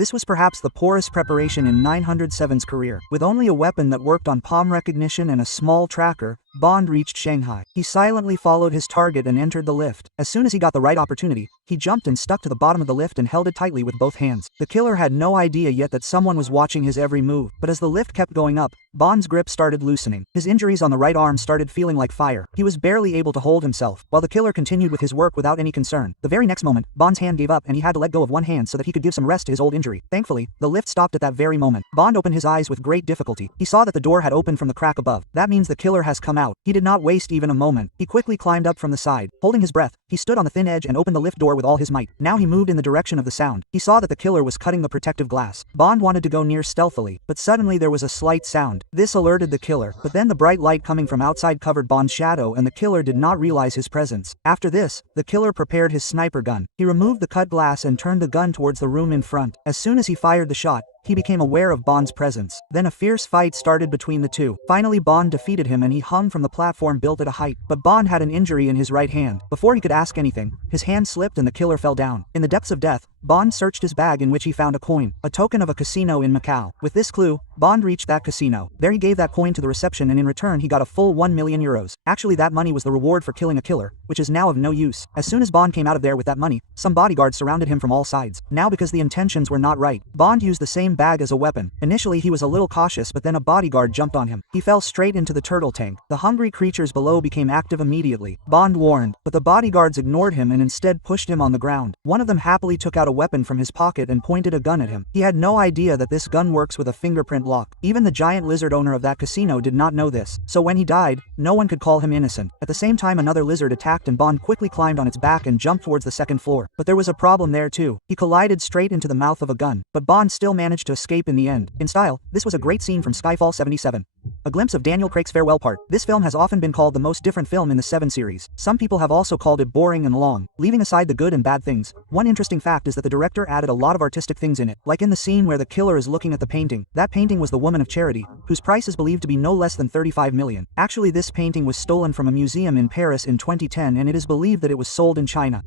This was perhaps the poorest preparation in 907's career. With only a weapon that worked on palm recognition and a small tracker, Bond reached Shanghai. He silently followed his target and entered the lift. As soon as he got the right opportunity, he jumped and stuck to the bottom of the lift and held it tightly with both hands. The killer had no idea yet that someone was watching his every move, but as the lift kept going up, Bond's grip started loosening. His injuries on the right arm started feeling like fire. He was barely able to hold himself, while the killer continued with his work without any concern. The very next moment, Bond's hand gave up and he had to let go of one hand so that he could give some rest to his old injury. Thankfully, the lift stopped at that very moment. Bond opened his eyes with great difficulty. He saw that the door had opened from the crack above. That means the killer has come out. He did not waste even a moment. He quickly climbed up from the side. Holding his breath, he stood on the thin edge and opened the lift door with all his might. Now he moved in the direction of the sound. He saw that the killer was cutting the protective glass. Bond wanted to go near stealthily, but suddenly there was a slight sound. This alerted the killer, but then the bright light coming from outside covered Bond's shadow and the killer did not realize his presence. After this, the killer prepared his sniper gun. He removed the cut glass and turned the gun towards the room in front. As soon as he fired the shot, he became aware of Bond's presence. Then a fierce fight started between the two. Finally, Bond defeated him and he hung from the platform built at a height. But Bond had an injury in his right hand. Before he could ask anything, his hand slipped and the killer fell down. In the depths of death, Bond searched his bag in which he found a coin, a token of a casino in Macau. With this clue, Bond reached that casino. There he gave that coin to the reception and in return he got a full 1 million euros. Actually, that money was the reward for killing a killer, which is now of no use. As soon as Bond came out of there with that money, some bodyguards surrounded him from all sides. Now because the intentions were not right, Bond used the same bag as a weapon. Initially he was a little cautious but then a bodyguard jumped on him. He fell straight into the turtle tank. The hungry creatures below became active immediately. Bond warned, but the bodyguards ignored him and instead pushed him on the ground. One of them happily took out a weapon from his pocket and pointed a gun at him. He had no idea that this gun works with a fingerprint lock. Even the giant lizard owner of that casino did not know this. So when he died, no one could call him innocent. At the same time, another lizard attacked and Bond quickly climbed on its back and jumped towards the second floor. But there was a problem there too. He collided straight into the mouth of a gun, but Bond still managed to escape in the end. In style, this was a great scene from Skyfall 77. A glimpse of Daniel Craig's farewell part. This film has often been called the most different film in the 7 series. Some people have also called it boring and long. Leaving aside the good and bad things, one interesting fact is that the director added a lot of artistic things in it, like in the scene where the killer is looking at the painting. That painting was The Woman of Charity, whose price is believed to be no less than 35 million. Actually, this painting was stolen from a museum in Paris in 2010 and it is believed that it was sold in China.